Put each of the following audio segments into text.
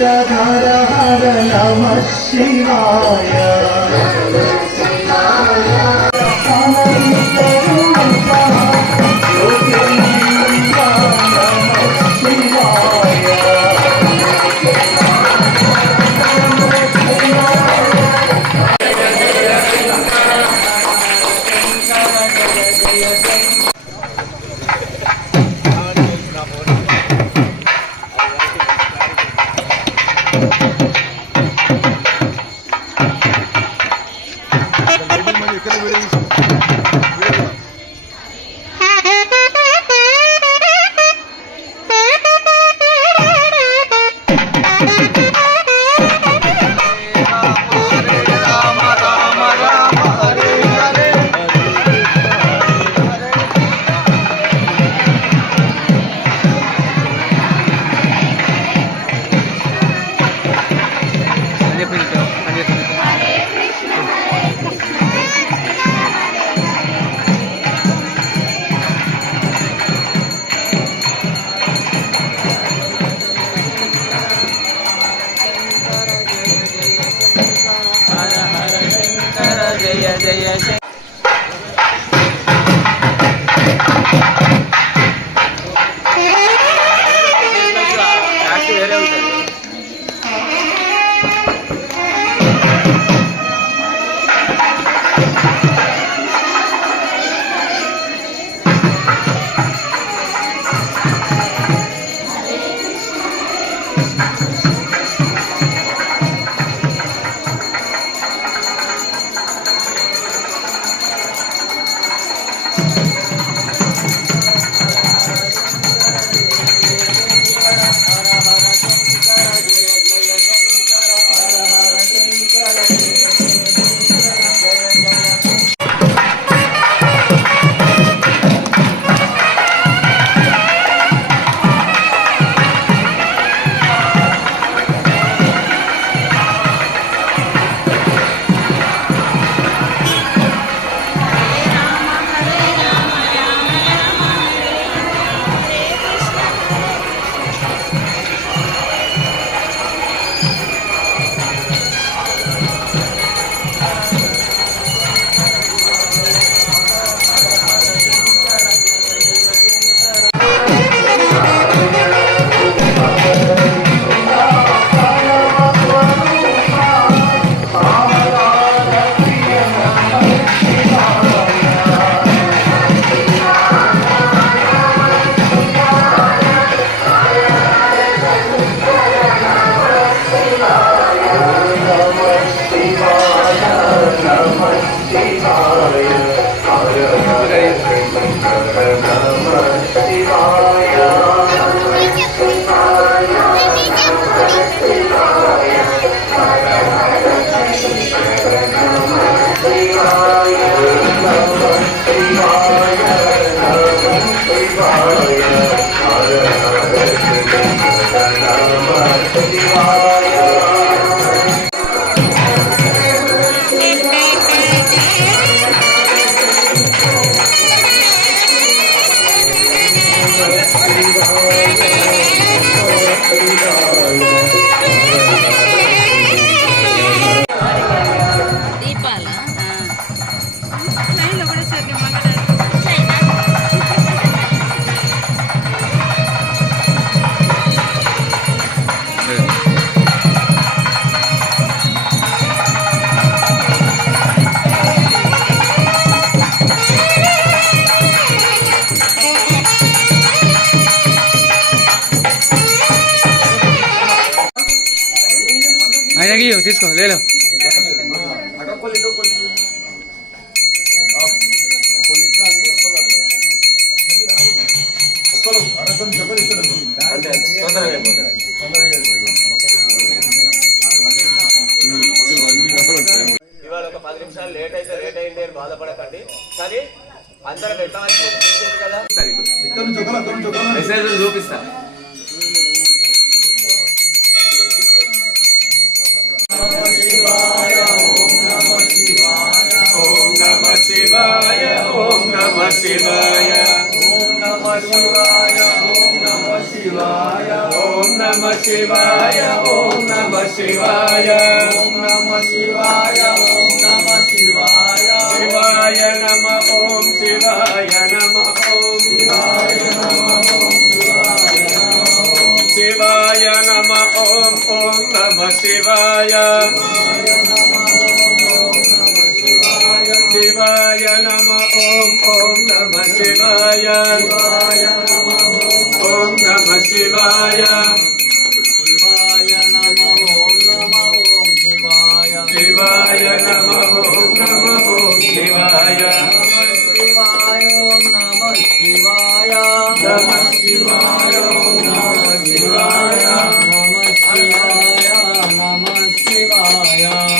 मूलधर हर नमः शिवाय తీసుకో లేలో ఇవాళ ఒక 10 నిమిషాలు లేట్ అయితే లేట్ అయింది అని బాధపడకండి. కానీ అందరం ఎట్లా కదా మెసేజ్ చూపిస్తా. शिवाय ओम नमः शिवाय ओम नमः शिवाय ओम नमः शिवाय ओम नमः शिवाय ओम नमः शिवाय ओम नमः शिवाय ओम नमः शिवाय शिवाय नमः ओम शिवाय नमः ओम शिवाय नमः ओम शिवाय नमः ओम ओम नमः शिवाय शिवाय नमः ओम ओम नमः शिवाय ओम नमः शिवाय शिवाय नमः ओम शिवाय शिवाय नमः ओम शिवाय शिवाय ओम नमः शिवाय नमः शिवाय ओम नमः शिवाय नमः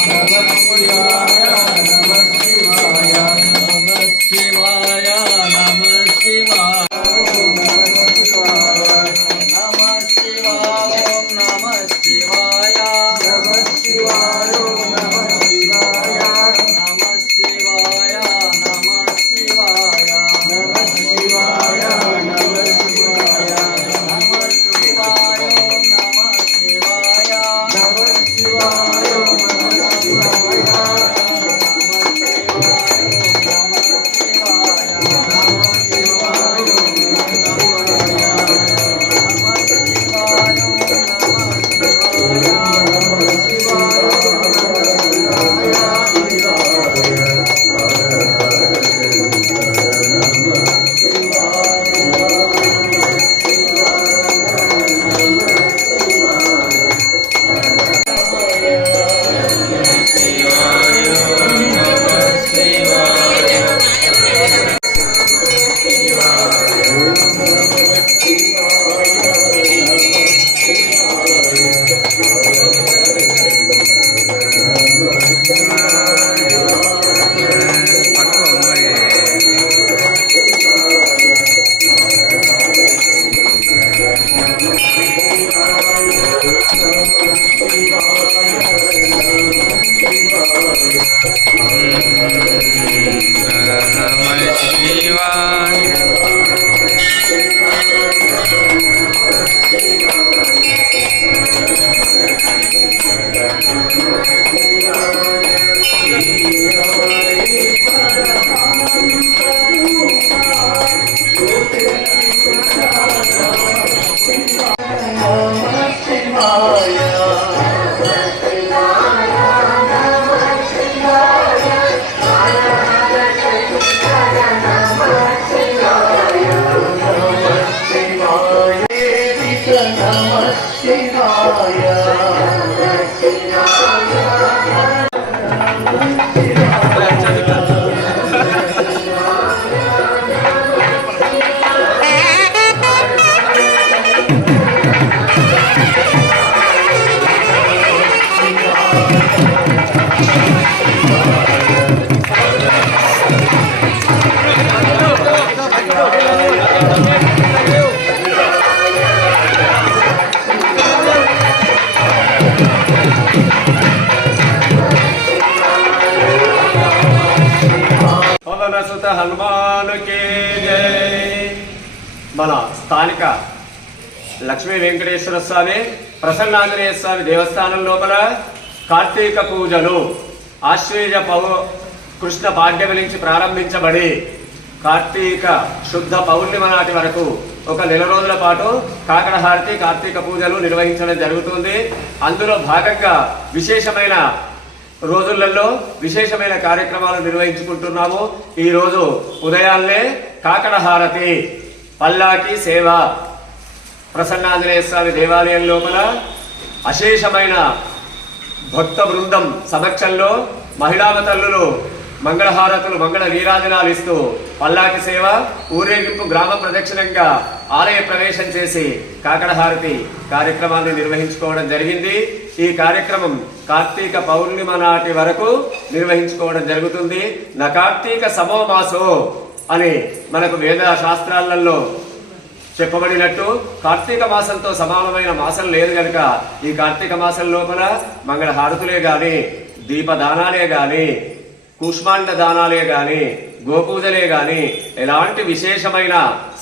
शिवाय नमः शिवाय नमः शिवाय नमः शिवाय नमः शिवाय नमः शिवाय హనుమాన్ కే జై. మన స్థానిక లక్ష్మీ వెంకటేశ్వర స్వామి ప్రసన్నాంజనేయ స్వామి దేవస్థానం లోపల కార్తీక పూజలు ఆశ్వేజ కృష్ణ పాడ్యమి నుంచి ప్రారంభించబడి కార్తీక శుద్ధ పౌర్ణిమ నాటి వరకు ఒక నెల రోజుల పాటు కాకడ హారతి కార్తీక పూజలు నిర్వహించడం జరుగుతుంది. అందులో భాగంగా విశేషమైన రోజులలో విశేషమైన కార్యక్రమాలు నిర్వహించుకుంటున్నాము. ఈ రోజు ఉదయాన్నే కాకడ హారతి పల్లాకి సేవ ప్రసన్నాంజనేయ స్వామి దేవాలయం లోపల అశేషమైన భక్త బృందం సమక్షంలో మహిళా తల్లులు మంగళహారతులు మంగళ నీరాజనాలు ఇస్తూ పల్లాకి సేవ ఊరేగింపు గ్రామ ప్రదక్షిణంగా ఆలయ ప్రవేశం చేసి కాకడ హారతి కార్యక్రమాన్ని నిర్వహించుకోవడం జరిగింది. ఈ కార్యక్రమం కార్తీక పౌర్ణిమ నాటి వరకు నిర్వహించుకోవడం జరుగుతుంది. నా కార్తీక సమోమాసో అని మనకు వేద శాస్త్రాలలో చెప్పబడినట్టు కార్తీక మాసంతో సమానమైన మాసం లేదు కనుక ఈ కార్తీక మాసం లోపల మంగళ హారతులే గాని దీపదానాలే గాని కూష్మాండ దానాలే గాని గోపూజలే గాని ఎలాంటి విశేషమైన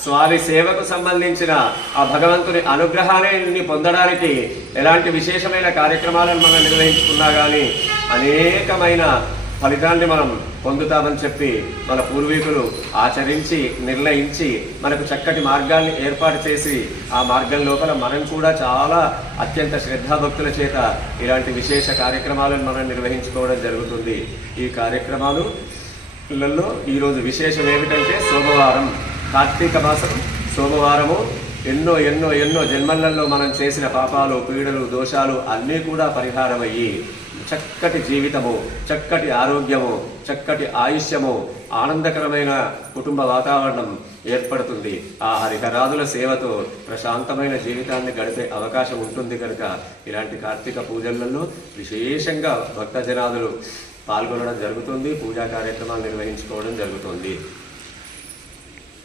స్వామి సేవకు సంబంధించిన ఆ భగవంతుని అనుగ్రహాన్ని పొందడానికి ఎలాంటి విశేషమైన కార్యక్రమాలను మనం నిర్వహించుకున్నా గాని అనేకమైన ఫలితాన్ని మనం పొందుతామని చెప్పి మన పూర్వీకులు ఆచరించి నిర్ణయించి మనకు చక్కటి మార్గాన్ని ఏర్పాటు చేసి ఆ మార్గం లోపల మనం కూడా చాలా అత్యంత శ్రద్ధాభక్తుల చేత ఇలాంటి విశేష కార్యక్రమాలను మనం నిర్వహించుకోవడం జరుగుతుంది. ఈ కార్యక్రమాలలో ఈరోజు విశేషం ఏమిటంటే సోమవారం, కార్తీక మాసం సోమవారము. ఎన్నో ఎన్నో ఎన్నో జన్మలలో మనం చేసిన పాపాలు, పీడలు, దోషాలు అన్నీ కూడా పరిహారమయ్యి చక్కటి జీవితము, చక్కటి ఆరోగ్యము, చక్కటి ఆయుష్యము, ఆనందకరమైన కుటుంబ వాతావరణం ఏర్పడుతుంది. ఆ హరిహరాదుల సేవతో ప్రశాంతమైన జీవితాన్ని గడిపే అవకాశం ఉంటుంది కనుక ఇలాంటి కార్తీక పూజలలో విశేషంగా భక్తజనాదులు పాల్గొనడం జరుగుతుంది. పూజా కార్యక్రమాలు నిర్వహించుకోవడం జరుగుతుంది.